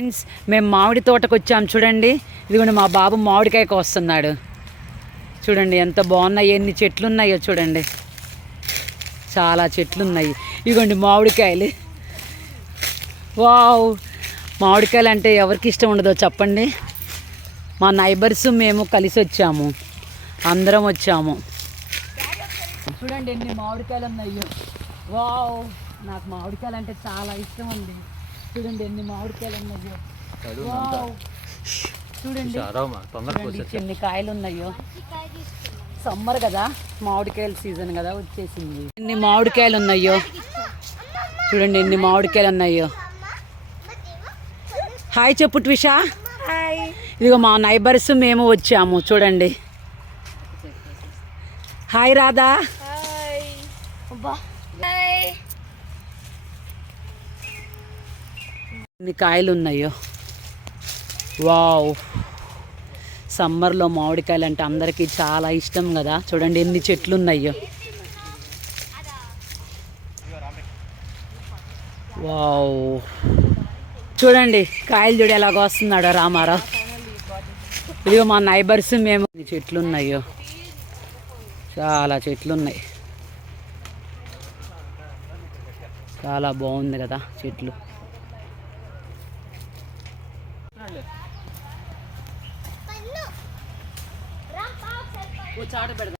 Friends మేము మామిడి తోటకు వచ్చాము చూడండి. ఇదిగోండి మా బాబు మామిడికాయ కోస్తున్నాడు. చూడండి ఎంత బాగున్నాయి ఎన్ని చెట్లు ఉన్నాయో చూడండి. చాలా చెట్లు ఉన్నాయి ఇదిగోండి మామిడికాయలు. వావ్! మామిడికాయలు అంటే ఎవరికి ఇష్టం ఉండదో చెప్పండి. మా నైబర్స్ మేము కలిసి వచ్చాము. అందరం వచ్చాము. చూడండి ఎన్ని మామిడికాయలు ఉన్నాయో. వావ్! నాకు మామిడికాయలు అంటే చాలా ఇష్టం అండి. చూడండి ఎన్ని మామిడికాయలు ఉన్నాయో. చూడండి. ఎన్ని కాయలు ఉన్నాయో. సమ్మర్ కదా మామిడికాయల సీజన్ కదా వచ్చేసింది. ఎన్ని మామిడికాయలు ఉన్నాయో. చూడండి ఎన్ని మామిడికాయలు ఉన్నాయో. హాయ్ చెప్పు ట్విషా. ఇదిగో మా నైబర్స్ మేము వచ్చాము చూడండి. హాయ్ రాధా. ఎన్ని కాయలు ఉన్నాయో వావ్. సమ్మర్లో మామిడికాయలు అంటే అందరికీ చాలా ఇష్టం కదా. చూడండి ఎన్ని చెట్లు ఉన్నాయో వావ్. చూడండి కాయలు చూడు ఎలాగో వస్తున్నాడో రామారావు. ఇదిగో మా నైబర్స్ మేము ఎన్ని చెట్లు ఉన్నాయో చాలా చెట్లు ఉన్నాయి చాలా బాగుంది కదా చెట్లు. చాట పెడదాం.